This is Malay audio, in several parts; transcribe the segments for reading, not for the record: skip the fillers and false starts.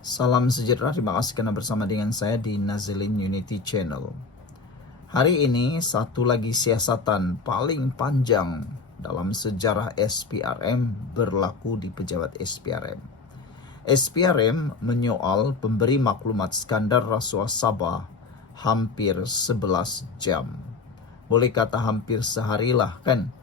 Salam sejahtera, terima kasih karena bersama dengan saya di Nazilin Unity Channel. Hari ini satu lagi siasatan paling panjang dalam sejarah SPRM berlaku di pejabat SPRM. SPRM menyoal pemberi maklumat skandal rasuah Sabah hampir 11 jam. Boleh kata hampir seharilah kan?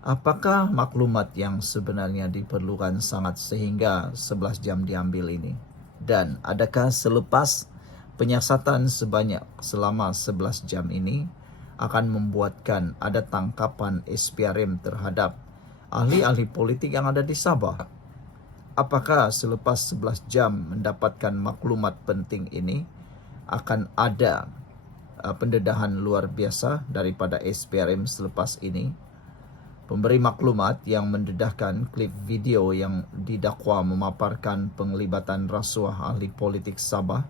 Apakah maklumat yang sebenarnya diperlukan sangat sehingga 11 jam diambil ini? Dan adakah selepas penyiasatan selama 11 jam ini akan membuatkan ada tangkapan SPRM terhadap ahli-ahli politik yang ada di Sabah? Apakah selepas 11 jam mendapatkan maklumat penting ini akan ada pendedahan luar biasa daripada SPRM selepas ini? Pemberi maklumat yang mendedahkan klip video yang didakwa memaparkan penglibatan rasuah ahli politik Sabah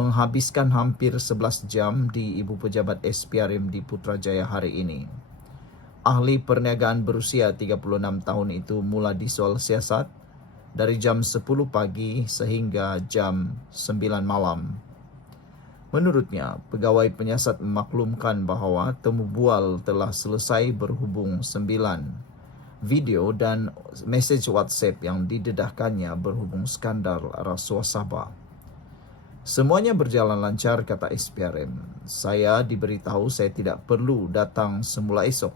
menghabiskan hampir 11 jam di Ibu Pejabat SPRM di Putrajaya hari ini. Ahli perniagaan berusia 36 tahun itu mula disoal siasat dari jam 10 pagi sehingga jam 9 malam. Menurutnya, pegawai penyiasat memaklumkan bahawa temu bual telah selesai berhubung 9 video dan mesej WhatsApp yang didedahkannya berhubung skandal rasuah Sabah. Semuanya berjalan lancar, kata SPRM. Saya diberitahu saya tidak perlu datang semula esok,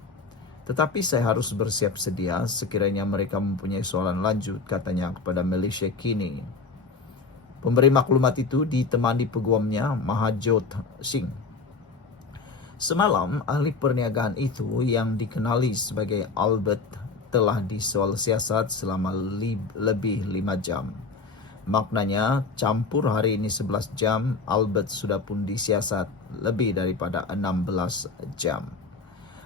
tetapi saya harus bersiap sedia sekiranya mereka mempunyai soalan lanjut, katanya kepada Malaysia Kini. Pemberi maklumat itu ditemani peguamnya Mahajot Singh. Semalam, ahli perniagaan itu yang dikenali sebagai Albert telah disoal siasat selama lebih 5 jam. Maknanya, campur hari ini 11 jam, Albert sudah pun disiasat lebih daripada 16 jam.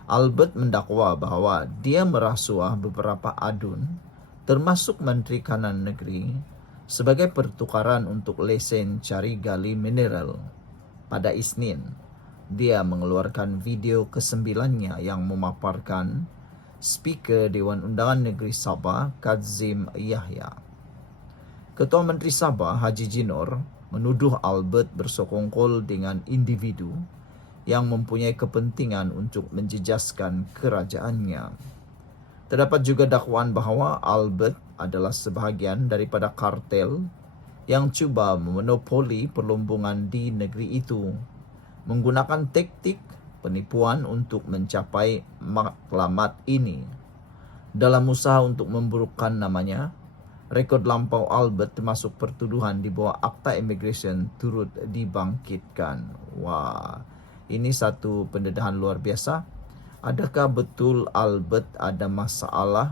Albert mendakwa bahawa dia merasuah beberapa adun, termasuk Menteri Kanan Negeri, sebagai pertukaran untuk lesen cari gali mineral. Pada Isnin, dia mengeluarkan video ke-9-nya yang memaparkan Speaker Dewan Undangan Negeri Sabah, Kadzim Yahya. Ketua Menteri Sabah, Haji Jinor, menuduh Albert bersokongkol dengan individu yang mempunyai kepentingan untuk menjejaskan kerajaannya. Terdapat juga dakwaan bahawa Albert adalah sebahagian daripada kartel yang cuba memonopoli perlombongan di negeri itu, menggunakan taktik penipuan untuk mencapai maklumat ini. Dalam usaha untuk memburukkan namanya, rekod lampau Albert termasuk pertuduhan di bawah Akta Immigration turut dibangkitkan. Wah, ini satu pendedahan luar biasa. Adakah betul Albert ada masalah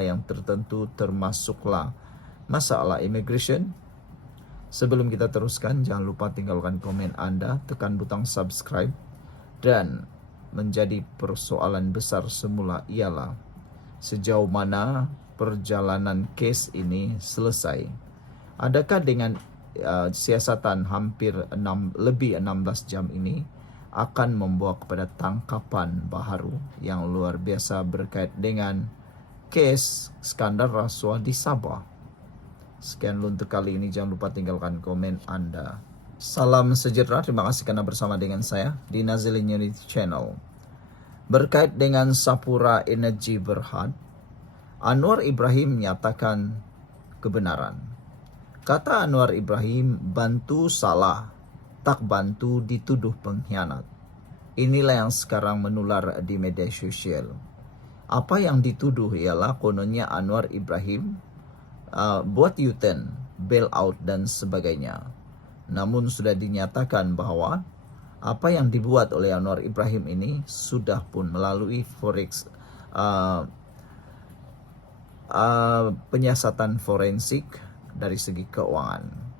yang tertentu termasuklah masalah immigration? Sebelum kita teruskan, jangan lupa tinggalkan komen Anda, tekan butang subscribe, dan menjadi persoalan besar semula ialah sejauh mana perjalanan kes ini selesai. Adakah dengan siasatan hampir lebih 16 jam ini akan membawa kepada tangkapan baharu yang luar biasa berkait dengan kes skandal rasuah di Sabah? Sekian untuk kali ini, jangan lupa tinggalkan komen Anda. Salam sejahtera, terima kasih karena bersama dengan saya di Nazilin Unity Channel. Berkait dengan Sapura Energy Berhad, Anwar Ibrahim menyatakan kebenaran. Kata Anwar Ibrahim, bantu salah, tak bantu dituduh pengkhianat. Inilah yang sekarang menular di media sosial. Apa yang dituduh ialah kononnya Anwar Ibrahim buat U-turn, bail out dan sebagainya. Namun sudah dinyatakan bahawa apa yang dibuat oleh Anwar Ibrahim ini sudah pun melalui forex penyiasatan forensik dari segi keuangan.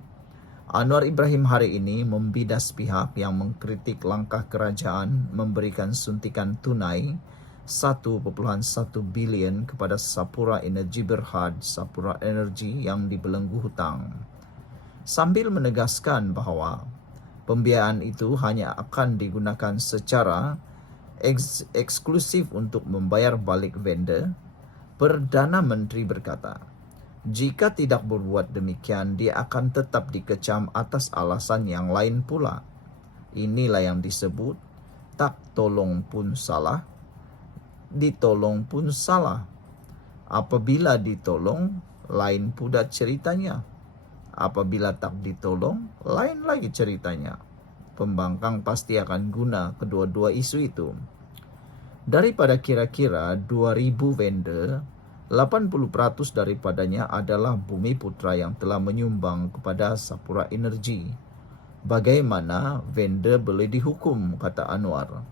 Anwar Ibrahim hari ini membidas pihak yang mengkritik langkah kerajaan memberikan suntikan tunai 1.1 bilion kepada Sapura Energy Berhad, Sapura Energy yang dibelenggu hutang. Sambil menegaskan bahawa pembiayaan itu hanya akan digunakan secara eksklusif untuk membayar balik vendor, Perdana Menteri berkata, Jika tidak berbuat demikian, dia akan tetap dikecam atas alasan yang lain pula. Inilah yang disebut tak tolong pun salah, ditolong pun salah. Apabila ditolong, lain pula ceritanya. Apabila tak ditolong, lain lagi ceritanya. Pembangkang pasti akan guna kedua-dua isu itu. Daripada kira-kira 2.000 vendor, 80% daripadanya adalah Bumi Putra yang telah menyumbang kepada Sapura Energy. Bagaimana vendor boleh dihukum, kata Anwar.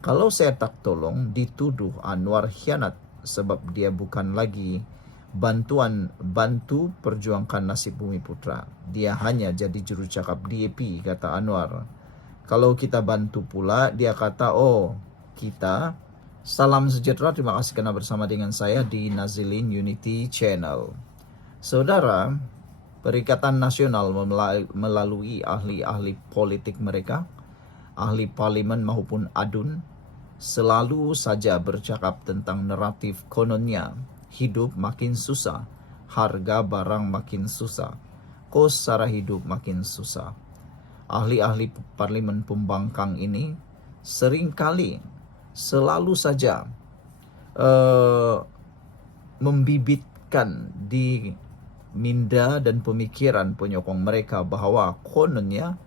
Kalau saya tak tolong, dituduh Anwar khianat sebab dia bukan lagi bantu perjuangkan nasib Bumi Putra. Dia hanya jadi jurucakap DAP, kata Anwar. Kalau kita bantu pula, dia kata, oh kita. Salam sejahtera, terima kasih karena bersama dengan saya di Nazilin Unity Channel. Saudara, Perikatan Nasional melalui ahli-ahli politik mereka, ahli parlimen maupun adun, selalu saja bercakap tentang naratif kononnya hidup makin susah, harga barang makin susah, kos sara hidup makin susah. Ahli-ahli parlimen pembangkang ini seringkali selalu saja membibitkan di minda dan pemikiran penyokong mereka bahwa kononnya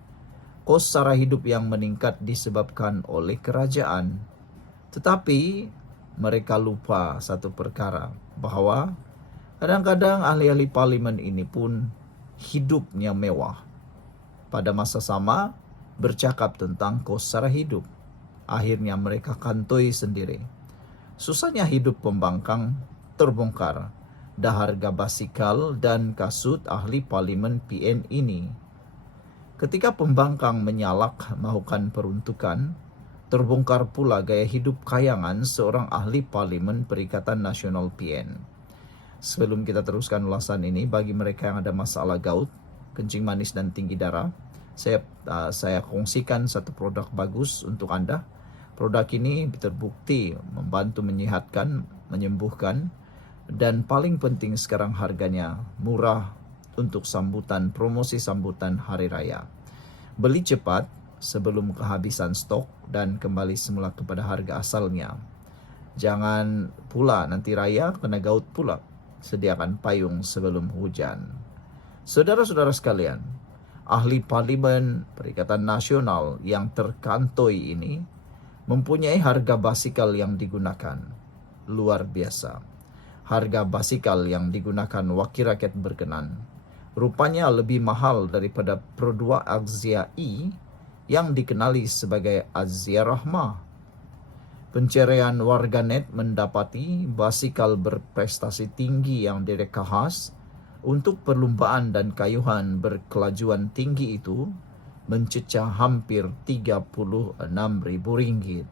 kos sara hidup yang meningkat disebabkan oleh kerajaan. Tetapi mereka lupa satu perkara, bahwa kadang-kadang ahli-ahli parlimen ini pun hidupnya mewah. Pada masa sama bercakap tentang kos sara hidup. Akhirnya mereka kantoi sendiri. Susahnya hidup pembangkang terbongkar. Daharga basikal dan kasut ahli parlimen PN ini. Ketika pembangkang menyalak melakukan peruntukan, terbongkar pula gaya hidup kayangan seorang ahli parlimen Perikatan Nasional PN. Sebelum kita teruskan ulasan ini, bagi mereka yang ada masalah gout, kencing manis dan tinggi darah, saya kongsikan satu produk bagus untuk Anda. Produk ini terbukti membantu menyehatkan, menyembuhkan, dan paling penting sekarang harganya murah untuk promosi sambutan Hari Raya. Beli cepat sebelum kehabisan stok dan kembali semula kepada harga asalnya. Jangan pula nanti raya kena gaut pula. Sediakan payung sebelum hujan. Saudara-saudara sekalian, ahli parlimen Perikatan Nasional yang terkantoi ini mempunyai harga basikal yang digunakan. Luar biasa. Harga basikal yang digunakan wakil rakyat berkenan rupanya lebih mahal daripada produk Axia E yang dikenali sebagai Azia Rahmah. Pencarian warganet mendapati basikal berprestasi tinggi yang direka khas untuk perlumbaan dan kayuhan berkelajuan tinggi itu mencecah hampir Rp36.000.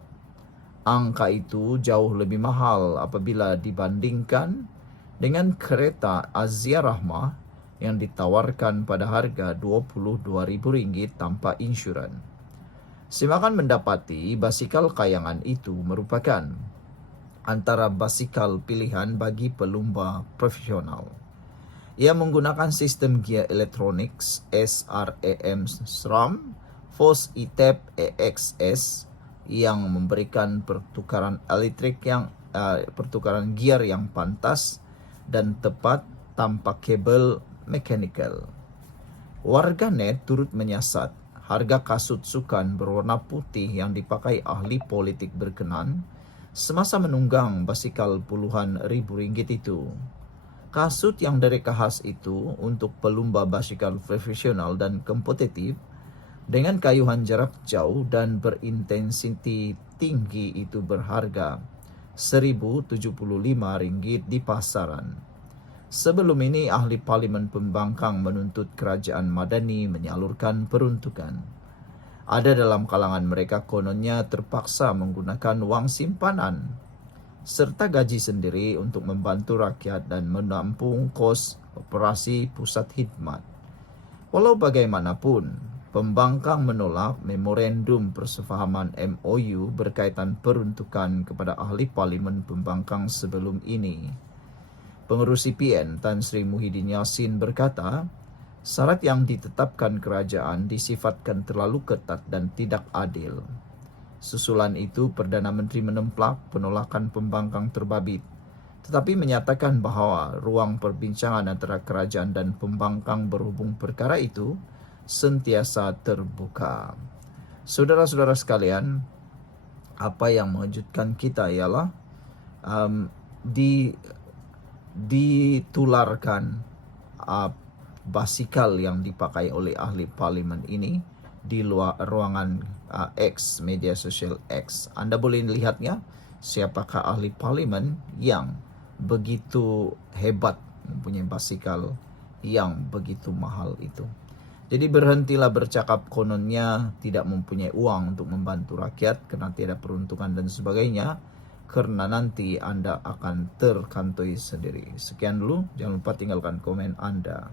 Angka itu jauh lebih mahal apabila dibandingkan dengan kereta Azia Rahmah yang ditawarkan pada harga Rp22.000 tanpa insuran. Silakan mendapati basikal kayangan itu merupakan antara basikal pilihan bagi pelumba profesional. Ia menggunakan sistem gear elektronik SRAM Force E-Tap EXS yang memberikan pertukaran gear yang pantas dan tepat tanpa kabel mekanikal. Warganet turut menyiasat harga kasut sukan berwarna putih yang dipakai ahli politik berkenan semasa menunggang basikal puluhan ribu ringgit itu. Kasut yang direka khas itu untuk pelumba basikal profesional dan kompetitif dengan kayuhan jarak jauh dan berintensiti tinggi itu berharga Rp1.075 di pasaran. Sebelum ini ahli parlimen pembangkang menuntut kerajaan Madani menyalurkan peruntukan. Ada dalam kalangan mereka kononnya terpaksa menggunakan wang simpanan serta gaji sendiri untuk membantu rakyat dan menampung kos operasi pusat khidmat. Walau bagaimanapun, pembangkang menolak memorandum persefahaman MOU berkaitan peruntukan kepada ahli parlimen pembangkang sebelum ini. Pengurus CPN Tan Sri Muhyiddin Yassin berkata, syarat yang ditetapkan kerajaan disifatkan terlalu ketat dan tidak adil. Susulan itu, Perdana Menteri menemplak penolakan pembangkang terbabit, tetapi menyatakan bahawa ruang perbincangan antara kerajaan dan pembangkang berhubung perkara itu sentiasa terbuka. Saudara-saudara sekalian, apa yang mengejutkan kita ialah ditularkan basikal yang dipakai oleh ahli parlimen ini di luar ruangan X, media sosial X. Anda boleh lihatnya, siapakah ahli parlimen yang begitu hebat mempunyai basikal yang begitu mahal itu. Jadi berhentilah bercakap kononnya tidak mempunyai uang untuk membantu rakyat kerana tidak peruntukan dan sebagainya, kerana nanti Anda akan terkantoi sendiri. Sekian dulu, jangan lupa tinggalkan komen Anda.